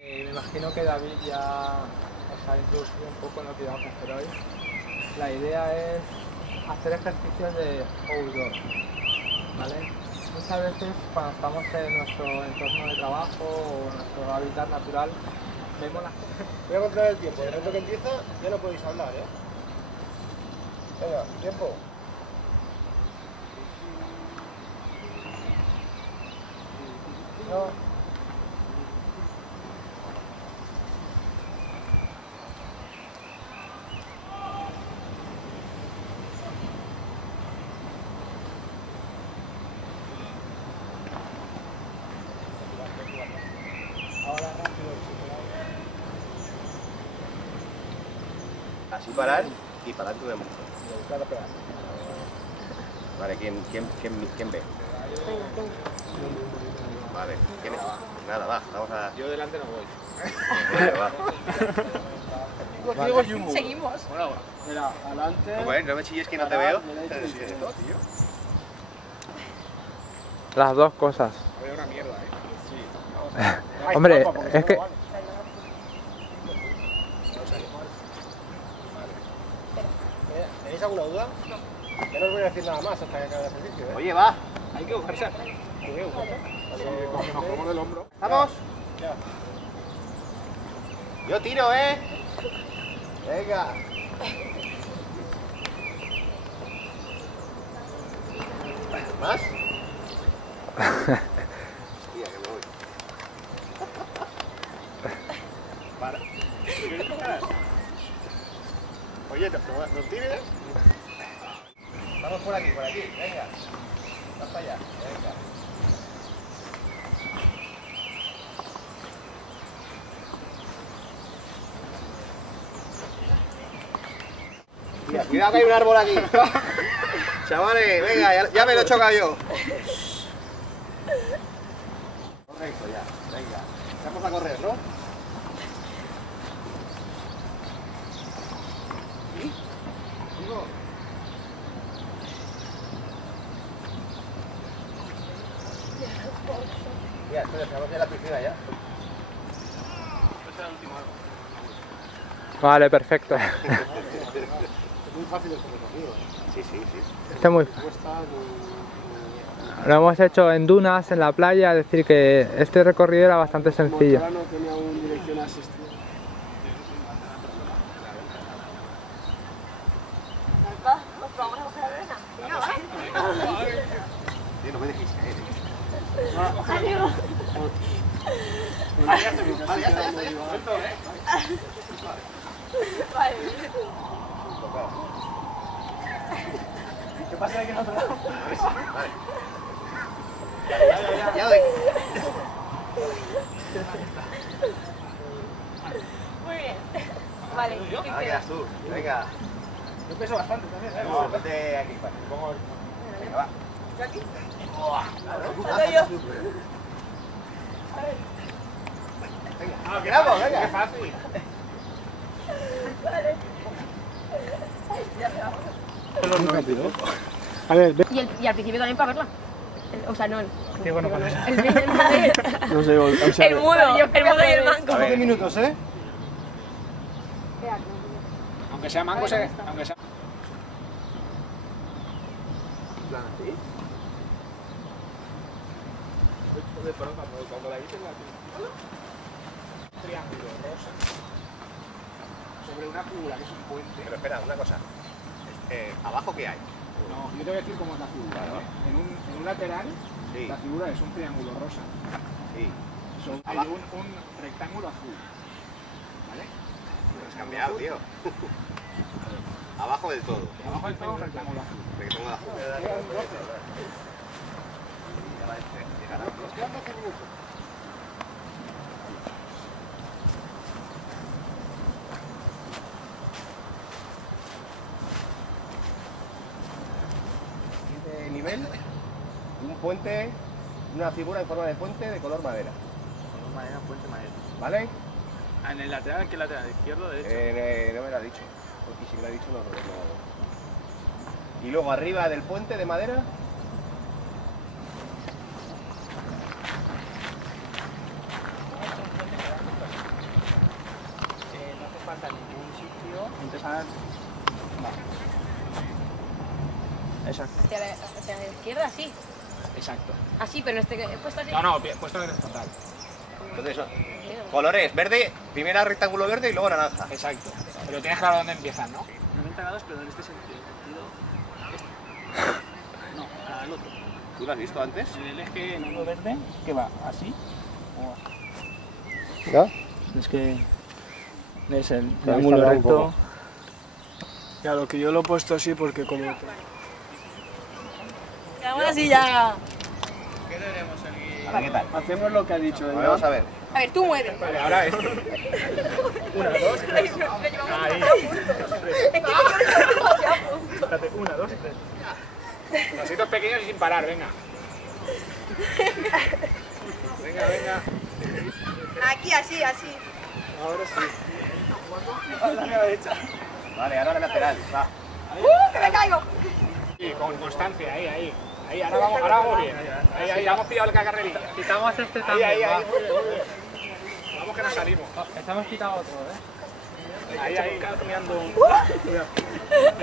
Me imagino que David ya os ha introducido un poco en lo que vamos a hacer hoy. La idea es hacer ejercicios de outdoor, ¿vale? Muchas veces cuando estamos en nuestro entorno de trabajo o nuestro hábitat natural, vemos las cosas. Voy a controlar el tiempo, de momento que empieza ya no podéis hablar, ¿eh? Venga, tiempo. No. Así parar y para adelante de mucho. Vale, ¿quién ve? Vale, ¿quién es? Nada, va, vamos a... Yo delante no voy. Vale, va. Seguimos. Bueno, mira, adelante. Bueno, no me chilles que no te veo. Las dos cosas. Voy a una mierda, ¿eh? Sí. Hombre, es que... ¿Tenéis alguna duda? No. Ya no os voy a decir nada más hasta que acabe el ejercicio, ¿eh? Oye, va. Hay que usarse. Nos cogemos del hombro. ¡Vamos! Ya. Yo tiro, ¿eh? Venga. ¿Más? Hostia, que me voy. Para. Oye, ¿nos tires? Vamos por aquí, venga. Vas para allá, venga. Mira, cuidado que hay un árbol aquí. Chavales, venga, ya me lo he chocado yo. Correcto, ya, venga. Vamos a correr, ¿no? ¿Sí? ¿Digo? Ya, espera, estamos en la piscina ya. Este es el último árbol. Vale, perfecto. Es muy fácil este recorrido, ¿eh? Sí, sí, sí. Está muy... Cuesta Lo hemos hecho en dunas, en la playa, es decir que este recorrido era bastante sencillo. Montalano tenía una dirección asistida. Nos vamos a coger arena. Venga, va. No me dejéis caer. Adiós. Vale, ya está. Vale. ¿Qué pasa aquí en otro lado? Vale. Ya doy. Muy bien. Vale. Ahora quedas tú. Venga. Yo peso bastante también, ¿eh? No, vete aquí, para que te pongo... Venga, va. ¿Yo aquí? Claro, yo. Venga, tiramos, venga. ¡Qué fácil! Vale. A ver, ve. Y al principio también para verla. O sea, no. Qué bueno para El vídeo. No sé, o sea, El mudo y el manco. A ver. 5 minutos, ¿eh? Aunque sea mango, aunque sea... Cuando la hice un triángulo rosa sobre una figura que es un puente. Pero espera, una cosa. ¿Abajo qué hay? No, yo te voy a decir cómo es la figura. Vale. En un lateral, Sí. la figura es un triángulo rosa. Sí. Hay Abajo. un rectángulo azul. ¿Vale? Lo has cambiado, tío. Abajo del todo. Y abajo del todo un rectángulo azul. Porque tengo la figura. Quedan 12. Nos quedan 12 minutos. Siguiente nivel. Un puente, una figura en forma de puente de color madera. Color madera, puente madera. ¿Vale? ¿En el lateral? ¿Qué lateral? ¿Izquierdo o derecho? No me lo ha dicho. Porque si me lo ha dicho no lo Y luego arriba del puente de madera. Empezar. Vale. Exacto. Hacia la izquierda, sí. Exacto. Así, pero este que he puesto así. No, puesto en horizontal. Entonces, colores, verde, primera rectángulo verde y luego naranja. Exacto. Pero tienes claro dónde empiezan, ¿no? 90 grados, pero en este sentido. No, al otro. ¿Tú lo has visto antes? En el eje en uno verde, que va así o así. ¿Ya? Es que es el Te has ángulo tardado un recto. poco. Claro, que yo lo he puesto así porque como... Vamos así ya. Ahora, ¿qué tal? Hacemos lo que ha dicho ella. Vamos a ver. A ver, tú mueve. Vale, ahora este. 1, 2, 3. Ahí. Es que yo demasiado punto. Espérate, 1, 2, 3. Pasitos pequeños y sin parar, venga. Venga, venga. Aquí, así, así. Ahora sí. Vale, ahora la lateral. Va. ¡Que me caigo! Sí, con constancia, ahí, ahí. Ahí, ahora vamos bien. Ahí, ahí, ya hemos pillado la carrerilla. Quitamos este Ahí, también, ahí, va. ahí. Muy bien, muy bien. Vamos que nos salimos. Estamos quitado otro, Ahí, ahí, cambiando.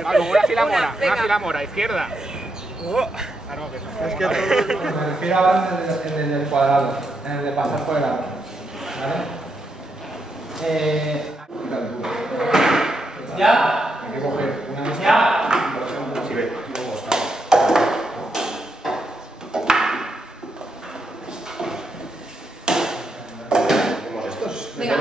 Vale, una fila mora, una fila mora, izquierda. Ah, no, que eso es que Me refiero ahora en el del cuadrado, en el de pasar por el arco. ¿Vale? ¿Ya? Hay que coger una mesa. ¿Ya? Sí, ve. Venga,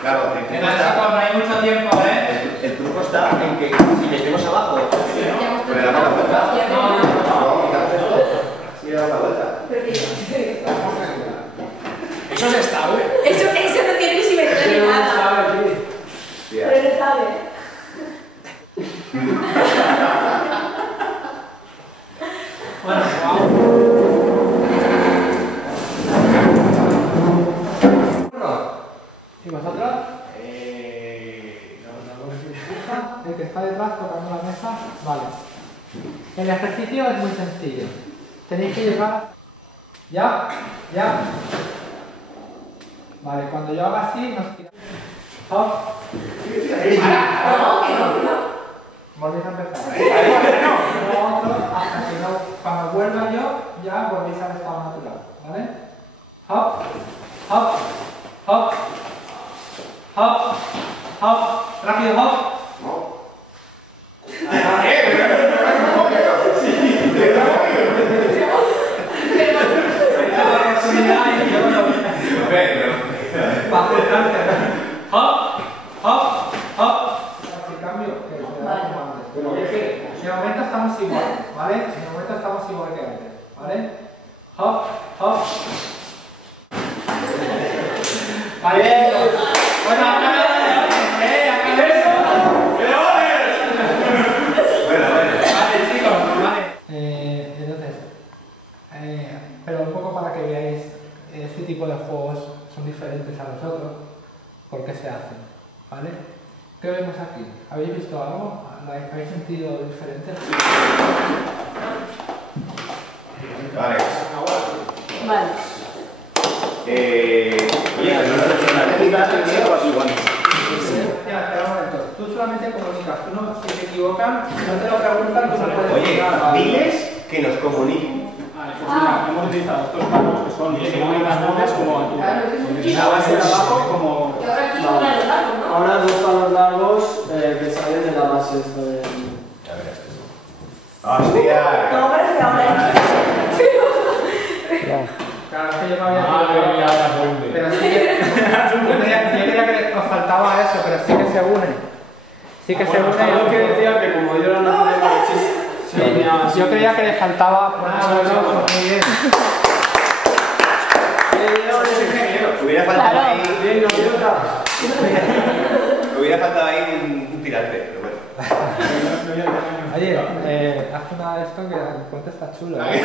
Claro, Venga, chicos, no hay mucho tiempo, ¿eh? el truco está en que si metemos abajo, con el la vuelta. No, quitamos esto. Sí, le damos la vuelta. Eso es estable. Eso no tiene ni simetría ni nada. Pero no sabe. Bueno, vamos. ¿Y vosotros? El que está detrás tocando la mesa. Vale. El ejercicio es muy sencillo. Tenéis que llegar. ¿Ya? ¿Ya? Vale, cuando yo haga así, nos tiramos. Hop. Volvéis a empezar. Otro, hasta que no, cuando vuelva yo, ya volvéis al estado natural. ¿Vale? Hop, hop, hop, hop, hop. Rápido, hop. Hop, hop, hop. Si cambio, que se da como antes. Pero oye, que en el momento estamos igual, ¿vale? En el momento estamos igual que antes, ¿vale? Hop, hop. Vale. Bueno, acá acá eso. Vale, chicos, vale. Entonces, pero un poco para que veáis, este tipo de juegos son diferentes a los otros, por qué se hacen, ¿vale? ¿Qué vemos aquí? ¿Habéis visto algo? ¿Habéis sentido diferente? Vale. Vale. Oye, pero no es una técnica o así igual. Espera un momento. Tú solamente comunicas. Tú no, si te equivocan, no te lo preguntan, tú no puedes Oye, decir nada. diles que nos comuniquen. Vale, pues mira, hemos utilizado estos palos que son las nubes como altura. Y la base de abajo como... Y ahora aquí una de largo, ¿no? Ahora dos palos largos que salen de la base esta de... Ya verás tú. ¡Hostia! No, pero es que ahora Claro, es que yo no había pero sí que... yo creía que os faltaba eso, pero sí que se une. Sí que se une. Algo que decía que como yo era una problema Sí, yo creía que le faltaba... muy bien. Hubiera faltado ahí... Bien, no, Hubiera faltado ahí un tirante, pero bueno. Oye, haz una de esto que el cuento está chulo, ¿eh?